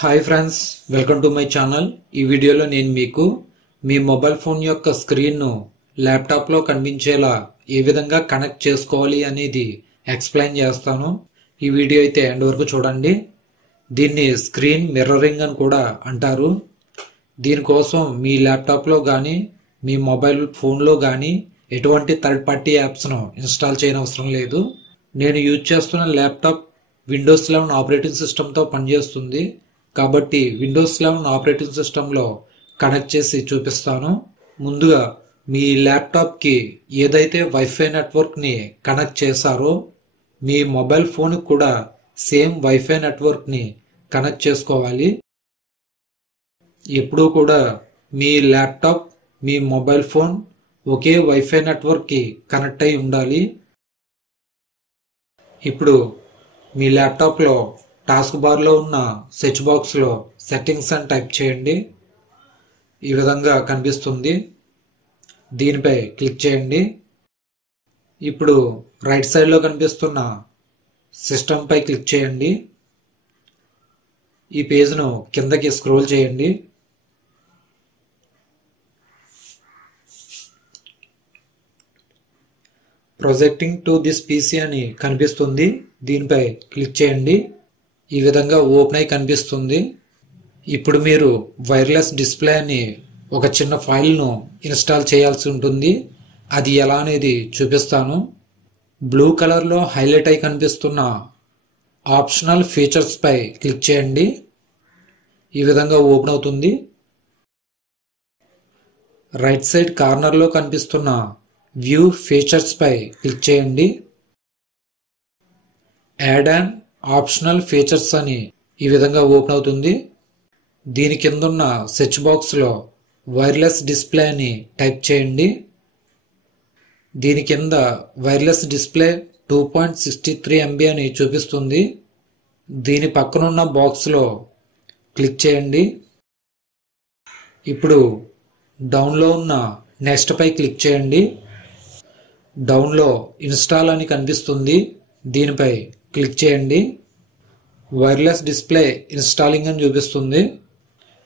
Hi friends, welcome to my channel. ఈ వీడియోలో నేను మీకు మీ మొబైల్ ఫోన్ యొక్క స్క్రీన్ను ల్యాప్టాప్లో కనిపించేలా ఏ విధంగా కనెక్ట్ చేసుకోవాలి అనేది ఎక్స్ప్లెయిన్ చేస్తాను. ఈ వీడియో అయితే ఎండ్ వరకు చూడండి. దీన్ని స్క్రీన్ మిర్రరింగ్ అని కూడా అంటారు. దీనికోసం మీ ల్యాప్టాప్లో కానీ మీ మొబైల్ ఫోన్లో కానీ ఎటువంటి థర్డ్ పార్టీ యాప్స్ను ఇన్స్టాల్ చేయనవసరం లేదు. నేను యూజ్ చేస్తున్న ల్యాప్టాప్ విండోస్ 11 ఆపరేటింగ్ సిస్టమ్తో పనిచేస్తుంది కాబట్టి విండోస్ 11 ఆపరేటింగ్ సిస్టంలో కనెక్ట్ చేసి చూపిస్తాను. ముందుగా మీ ల్యాప్టాప్కి ఏదైతే వైఫై నెట్వర్క్ని కనెక్ట్ చేశారో మీ మొబైల్ ఫోన్కి కూడా సేమ్ వైఫై నెట్వర్క్ని కనెక్ట్ చేసుకోవాలి. ఎప్పుడూ కూడా మీ ల్యాప్టాప్ మీ మొబైల్ ఫోన్ ఒకే వైఫై నెట్వర్క్కి కనెక్ట్ అయి ఉండాలి. ఇప్పుడు మీ ల్యాప్టాప్లో టాస్క్ బార్లో ఉన్న సెర్చ్ బాక్స్లో సెట్టింగ్స్ అని టైప్ చేయండి. ఈ విధంగా కనిపిస్తుంది. దీనిపై క్లిక్ చేయండి. ఇప్పుడు రైట్ సైడ్లో కనిపిస్తున్న సిస్టంపై క్లిక్ చేయండి. ఈ పేజ్ను కిందకి స్క్రోల్ చేయండి. ప్రొజెక్టింగ్ టు దిస్ పీసీ అని కనిపిస్తుంది. దీనిపై క్లిక్ చేయండి. ఈ విధంగా ఓపెన్ అయి కనిపిస్తుంది. ఇప్పుడు మీరు వైర్లెస్ డిస్ప్లే అని ఒక చిన్న ఫైల్ను ఇన్స్టాల్ చేయాల్సి ఉంటుంది. అది ఎలా అనేది చూపిస్తాను. బ్లూ కలర్లో హైలైట్ అయి కనిపిస్తున్న ఆప్షనల్ ఫీచర్స్పై క్లిక్ చేయండి. ఈ విధంగా ఓపెన్ అవుతుంది. రైట్ సైడ్ కార్నర్లో కనిపిస్తున్న వ్యూ ఫీచర్స్పై క్లిక్ చేయండి. యాడ్ అండ్ ఆప్షనల్ ఫీచర్స్ అని ఈ విధంగా ఓపెన్ అవుతుంది. దీని కింద ఉన్న సెర్చ్ బాక్స్లో వైర్లెస్ డిస్ప్లే అని టైప్ చేయండి. దీని కింద వైర్లెస్ డిస్ప్లే 2.63 MB అని చూపిస్తుంది. దీని పక్కనున్న బాక్స్లో క్లిక్ చేయండి. ఇప్పుడు డౌన్లో ఉన్న నెక్స్ట్ పై క్లిక్ చేయండి. డౌన్లో ఇన్స్టాల్ అని కనిపిస్తుంది. దీనిపై క్లిక్ చేయండి. వైర్లెస్ డిస్ప్లే ఇన్స్టాలింగ్ అని చూపిస్తుంది.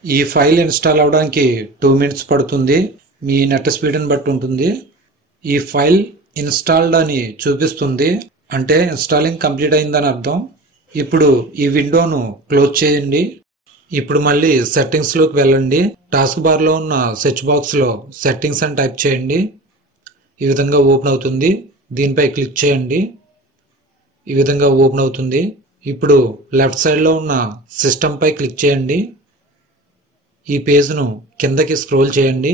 ఈ ఫైల్ ఇన్స్టాల్ అవడానికి 2 minutes పడుతుంది. మీ నెట్ స్పీడ్ని బట్టి ఉంటుంది. ఈ ఫైల్ ఇన్స్టాల్డ్ అని చూపిస్తుంది, అంటే ఇన్స్టాలింగ్ కంప్లీట్ అయిందని అర్థం. ఇప్పుడు ఈ విండోను క్లోజ్ చేయండి. ఇప్పుడు మళ్ళీ సెట్టింగ్స్లోకి వెళ్ళండి. టాస్క్ బార్లో ఉన్న సెర్చ్ బాక్స్లో సెట్టింగ్స్ అని టైప్ చేయండి. ఈ విధంగా ఓపెన్ అవుతుంది. దీనిపై క్లిక్ చేయండి. ఈ విధంగా ఓపెన్ అవుతుంది. ఇప్పుడు లెఫ్ట్ సైడ్లో ఉన్న సిస్టంపై క్లిక్ చేయండి. ఈ పేజ్ను కిందకి స్క్రోల్ చేయండి.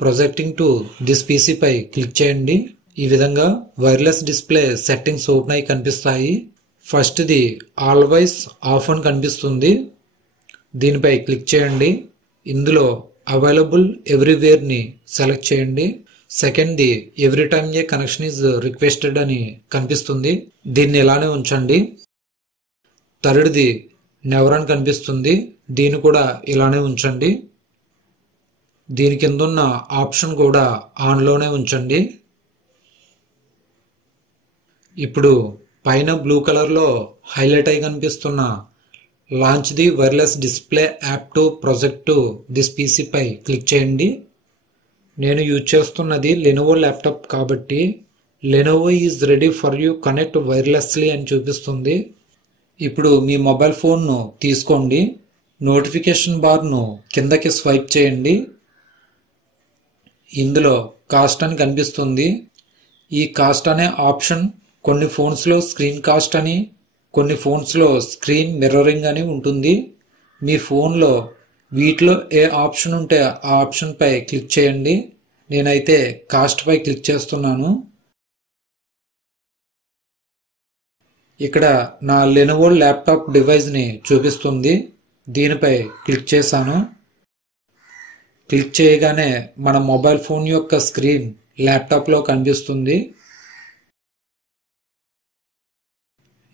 ప్రొజెక్టింగ్ టు దిస్ పీసీపై క్లిక్ చేయండి. ఈ విధంగా వైర్లెస్ డిస్ప్లే సెట్టింగ్స్ ఓపెన్ అయి కనిపిస్తాయి. ఫస్ట్ది ఆల్వేస్ ఆఫ్ అని కనిపిస్తుంది. దీనిపై క్లిక్ చేయండి. ఇందులో అవైలబుల్ ఎవ్రీవేర్ని సెలెక్ట్ చేయండి. సెకండ్ది every time a connection is requested అని కనిపిస్తుంది. దీన్ని ఇలానే ఉంచండి. థర్డ్ది నెవర్ అని కనిపిస్తుంది. దీన్ని కూడా ఇలానే ఉంచండి. దీని కింద ఉన్న ఆప్షన్ కూడా ఆన్లోనే ఉంచండి. ఇప్పుడు పైన బ్లూ కలర్లో హైలైట్ అయి కనిపిస్తున్న launch the wireless display app to project to this పీసీపై క్లిక్ చేయండి. నేను యూజ్ చేస్తున్నది లెనోవో ల్యాప్టాప్ కాబట్టి Lenovo is ready for you connect wirelessly అని చూపిస్తుంది. ఇప్పుడు మీ మొబైల్ ఫోన్ను తీసుకోండి. నోటిఫికేషన్ బార్ను కిందకి స్వైప్ చేయండి. ఇందులో కాస్ట్ అని కనిపిస్తుంది. ఈ కాస్ట్ అనే ఆప్షన్ కొన్ని ఫోన్స్లో స్క్రీన్ కాస్ట్ అని, కొన్ని ఫోన్స్లో స్క్రీన్ మిర్రరింగ్ అని ఉంటుంది. మీ ఫోన్లో వీటిలో ఏ ఆప్షన్ ఉంటే ఆ ఆప్షన్పై క్లిక్ చేయండి. నేనైతే కాస్ట్ పై క్లిక్ చేస్తున్నాను. ఇక్కడ నా లెనోవో ల్యాప్టాప్ డివైస్ని చూపిస్తుంది. దీనిపై క్లిక్ చేశాను. క్లిక్ చేయగానే మన మొబైల్ ఫోన్ యొక్క స్క్రీన్ ల్యాప్టాప్లో కనిపిస్తుంది.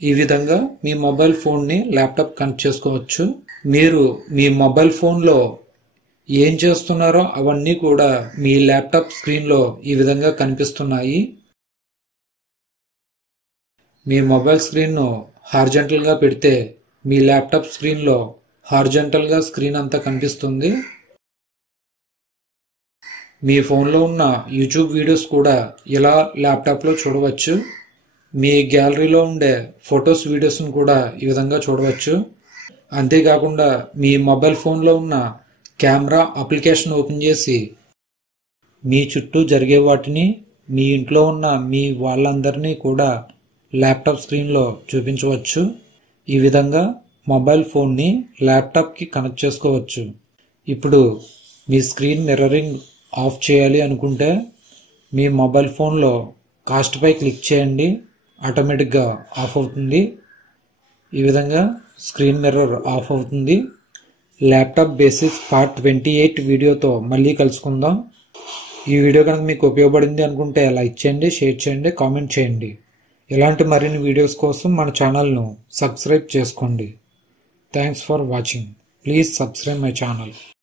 ఈ విధంగా మీ మొబైల్ ఫోన్ని ల్యాప్టాప్ కనెక్ట్ చేసుకోవచ్చు. మీరు మీ మొబైల్ ఫోన్లో ఏం చేస్తున్నారో అవన్నీ కూడా మీ ల్యాప్టాప్ స్క్రీన్లో ఈ విధంగా కనిపిస్తున్నాయి. మీ మొబైల్ స్క్రీన్ను హారిజాంటల్గా పెడితే మీ ల్యాప్టాప్ స్క్రీన్లో హారిజాంటల్గా స్క్రీన్ అంతా కనిపిస్తుంది. మీ ఫోన్లో ఉన్న యూట్యూబ్ వీడియోస్ కూడా ఇలా ల్యాప్టాప్లో చూడవచ్చు. మీ గ్యాలరీలో ఉండే ఫొటోస్ వీడియోస్ను కూడా ఈ విధంగా చూడవచ్చు. అంతేకాకుండా మీ మొబైల్ ఫోన్లో ఉన్న కెమెరా అప్లికేషన్ ఓపెన్ చేసి మీ చుట్టూ జరిగే వాటిని, మీ ఇంట్లో ఉన్న మీ వాళ్ళందరినీ కూడా ల్యాప్టాప్ స్క్రీన్లో చూపించవచ్చు. ఈ విధంగా మొబైల్ ఫోన్ని ల్యాప్టాప్కి కనెక్ట్ చేసుకోవచ్చు. ఇప్పుడు మీ స్క్రీన్ మిర్రరింగ్ ఆఫ్ చేయాలి అనుకుంటే మీ మొబైల్ ఫోన్లో కాస్ట్పై క్లిక్ చేయండి, ఆటోమేటిక్గా ఆఫ్ అవుతుంది. ఈ విధంగా స్క్రీన్ మిర్రర్ ఆఫ్ అవుతుంది. ల్యాప్టాప్ బేసిక్స్ పార్ట్ 28 వీడియోతో మళ్ళీ కలుసుకుందాం. ఈ వీడియో కనుక మీకు ఉపయోగపడింది అనుకుంటే లైక్ చేయండి, షేర్ చేయండి, కామెంట్ చేయండి. ఇలాంటి మరిన్ని వీడియోస్ కోసం మన ఛానల్ను సబ్స్క్రైబ్ చేసుకోండి. Thanks for watching. Please subscribe my channel.